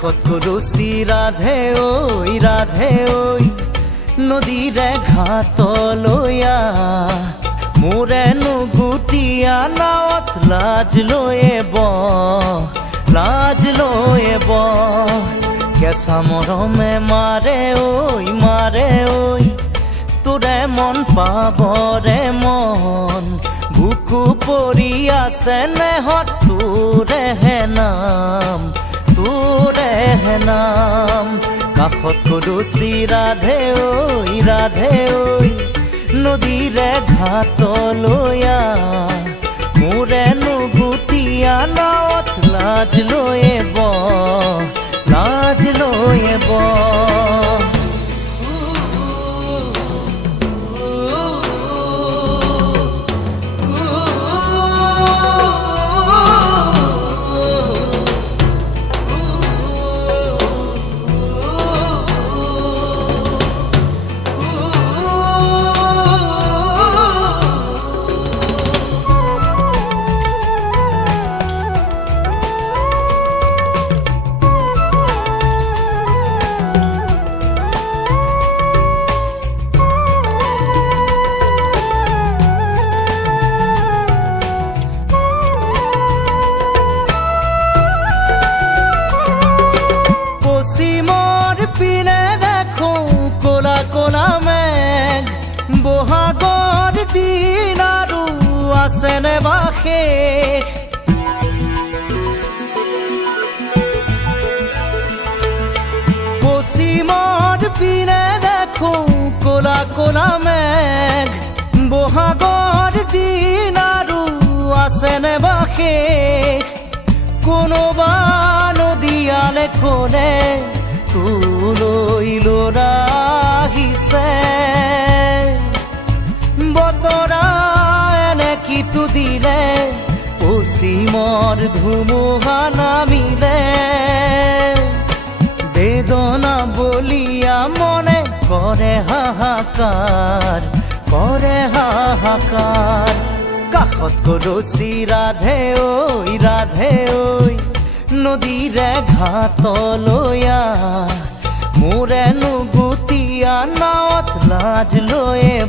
কাষত কলচি ৰাধে ঐ নদীৰে ঘাটলৈ মোৰেনো গুটিয়া নাৱত লাজ লৈয়ে কেঁচা মৰমে মাৰে ঐ তোৰে মন পাবৰে মন বুকু পৰি আছে নেহত তোৰেহে নাম কাষত কলচি ৰাধে ঐ নদীৰে ঘাটলৈ মোৰেনো গুটিয়া নাৱত লাজ লৈয়ে পিনে দেখো কোলা কোলা মেঘ বহাগৰ দিন আৰু আছেনে বা শেষ পশ্চিমৰ পিনে দেখো কোলা কোলা মেঘ বহাগৰ দিন আৰু আছেনে বা শেষ কোনোবা নদীয়ালে খনে তোলৈ ল'ৰা আহিছে বতৰা এনে কিটো দিলে পশ্চিমৰ ধুমুহা নামিলে বেদনা বলিয়া মনে কৰে হাহাকাৰ কাষত কলচি ৰাধে ঐ নদীৰে ঘাটলৈ মোৰেনো গুটিয়া নাৱত লাজ লৈয়ে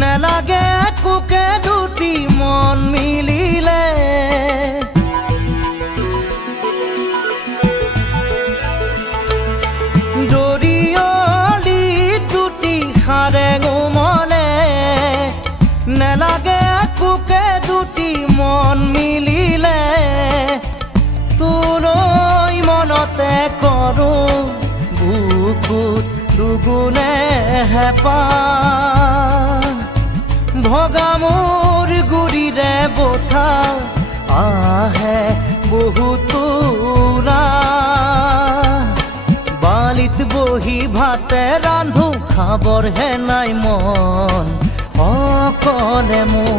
নেলাগে কোকে দুটি মন মিলিলে দৰিয়লি দুটি খাৰে গোমলে নেলাগে কোকে দুটি মন মিলিলে তোলৈ মনতে কৰো বুকুত দুগুণে হেঁপাহ ভগা মোৰ গুৰিৰে বঠা আহে বহুতো বালিত বহি ভাতে ৰান্ধো খাবৰ হে নাই মন অকলে মোৰ